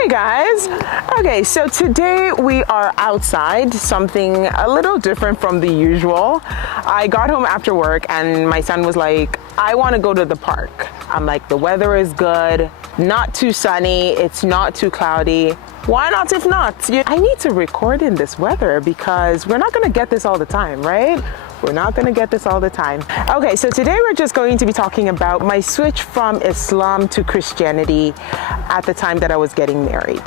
Hey guys. Okay, so today we are outside, something a little different from the usual. I got home after work and my son was like, I want to go to the park. I'm like, the weather is good, not too sunny, it's not too cloudy. Why not if not? I need to record in this weather because we're not going to get this all the time, right? We're not going to get this all the time. Okay, so today we're just going to be talking about my switch from Islam to Christianity at the time that I was getting married.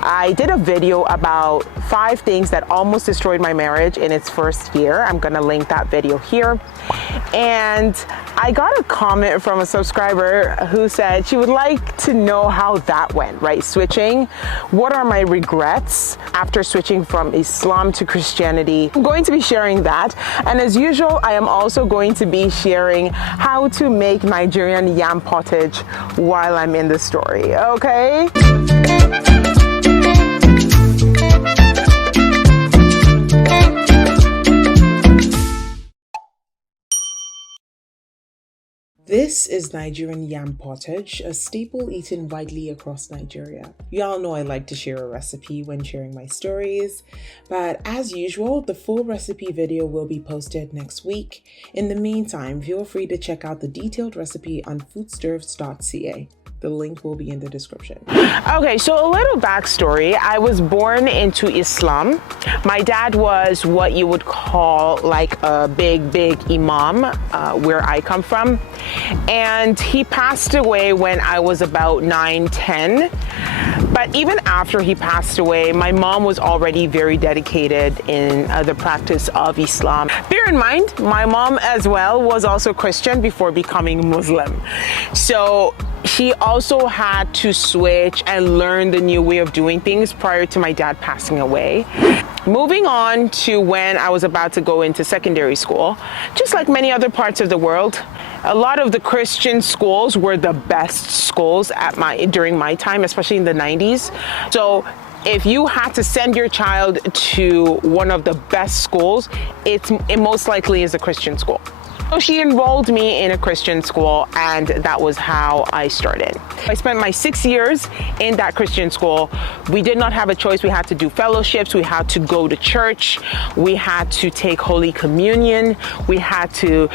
I did a video about 5 things that almost destroyed my marriage in its first year. I'm going to link that video here. And I got a comment from a subscriber who said she would like to know how that went, right? Switching. What are my regrets after switching from Islam to Christianity? I'm going to be sharing that. And as usual, I am also going to be sharing how to make Nigerian yam pottage while I'm in the story, okay? This is Nigerian yam pottage, a staple eaten widely across Nigeria. Y'all know I like to share a recipe when sharing my stories, but as usual, the full recipe video will be posted next week. In the meantime, feel free to check out the detailed recipe on sturvsbyiddy. The link will be in the description. Okay, so a little backstory. I was born into Islam. My dad was what you would call like a big imam where I come from. And he passed away when I was about 9, 10. But even after he passed away, my mom was already very dedicated in the practice of Islam. Bear in mind, my mom as well was also Christian before becoming Muslim. So she also had to switch and learn the new way of doing things prior to my dad passing away. Moving on to when I was about to go into secondary school, just like many other parts of the world, a lot of the Christian schools were the best schools during my time, especially in the 90s. So if you had to send your child to one of the best schools, it most likely is a Christian school. So she enrolled me in a Christian school, and that was how I started. I spent my 6 years in that Christian school. We did not have a choice. We had to do fellowships. We had to go to church. We had to take Holy Communion. We had to,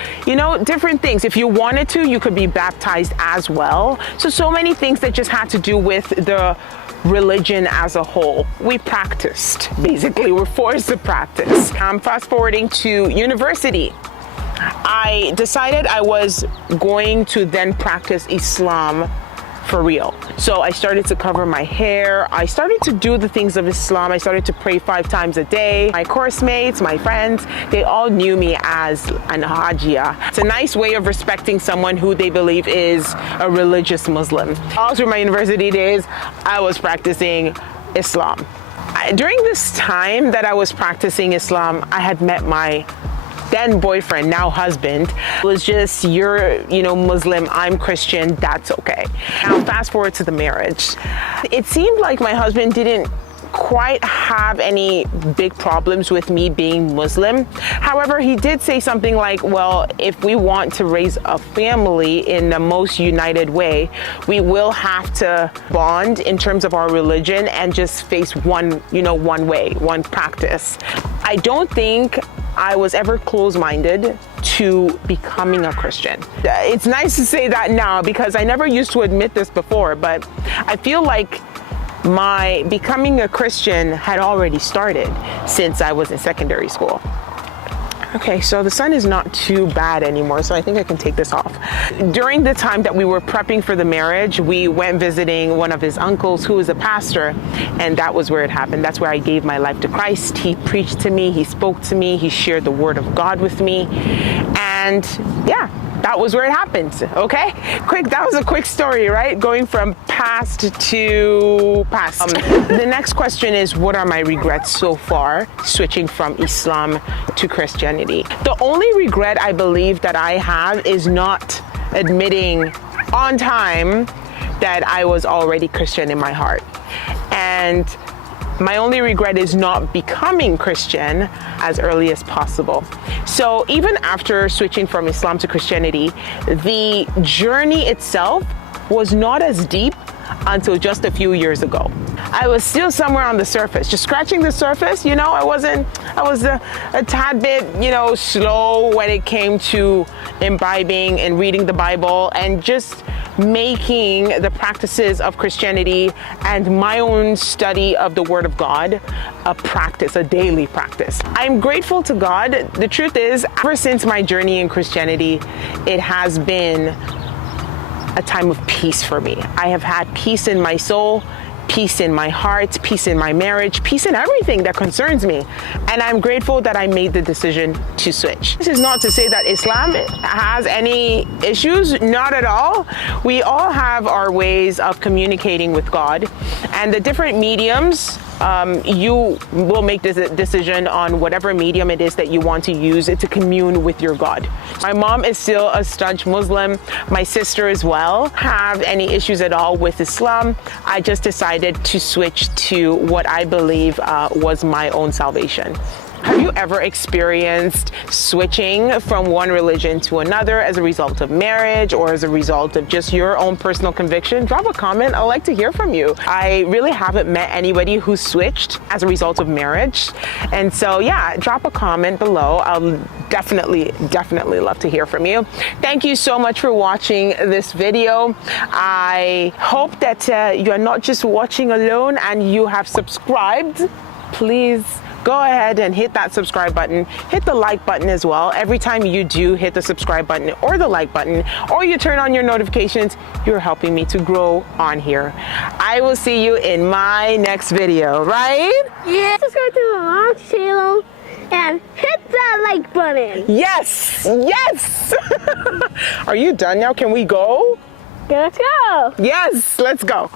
different things. If you wanted to, you could be baptized as well. So many things that just had to do with the religion as a whole. We practiced, basically. We're forced to practice. Fast forwarding to university. I decided I was going to then practice Islam for real. So I started to cover my hair. I started to do the things of Islam. I started to pray 5 times a day. My course mates, my friends, they all knew me as an Hajia. It's a nice way of respecting someone who they believe is a religious Muslim. All through my university days, I was practicing Islam. During this time that I was practicing Islam, I had met my then boyfriend, now husband. It was just, you're, Muslim, I'm Christian, that's okay. Now fast forward to the marriage. It seemed like my husband didn't quite have any big problems with me being Muslim. However, he did say something like, well, if we want to raise a family in the most united way, we will have to bond in terms of our religion and just face one way, one practice. I don't think I was ever close-minded to becoming a Christian. It's nice to say that now because I never used to admit this before, but I feel like my becoming a Christian had already started since I was in secondary school. Okay, so the sun is not too bad anymore, so I think I can take this off. During the time that we were prepping for the marriage, we went visiting one of his uncles who is a pastor, and that was where it happened. That's where I gave my life to Christ. He preached to me, he spoke to me, he shared the word of God with me, and yeah, that was where it happened, okay? That was a quick story, right? Going from past to past. The next question is, what are my regrets so far switching from Islam to Christianity? The only regret I believe that I have is not admitting on time that I was already Christian in my heart. And my only regret is not becoming Christian as early as possible. So even after switching from Islam to Christianity, the journey itself was not as deep until just a few years ago. I was still somewhere on the surface, just scratching the surface. You know, I was a tad bit, slow when it came to imbibing and reading the Bible and just making the practices of Christianity and my own study of the Word of God a practice, a daily practice. I'm grateful to God. The truth is, ever since my journey in Christianity, it has been a time of peace for me. I have had peace in my soul, peace in my heart, peace in my marriage, peace in everything that concerns me. And I'm grateful that I made the decision to switch. This is not to say that Islam has any issues, not at all. We all have our ways of communicating with God, and the different mediums, you will make this decision on whatever medium it is that you want to use it to commune with your God. My mom is still a staunch Muslim. My sister as well. Have any issues at all with Islam? I just decided to switch to what I believe was my own salvation. Have you ever experienced switching from one religion to another as a result of marriage or as a result of just your own personal conviction? Drop a comment. I'd like to hear from you. I really haven't met anybody who switched as a result of marriage. And so, yeah, drop a comment below. I'll definitely love to hear from you. Thank you so much for watching this video. I hope that you're not just watching alone and you have subscribed. Please go ahead and hit that subscribe button. Hit the like button as well. Every time you do hit the subscribe button or the like button, or you turn on your notifications, you're helping me to grow on here. I will see you in my next video, right? Yeah. Subscribe to my mom's channel and hit that like button. Yes, yes. Are you done now? Can we go? Let's go. Yes, let's go.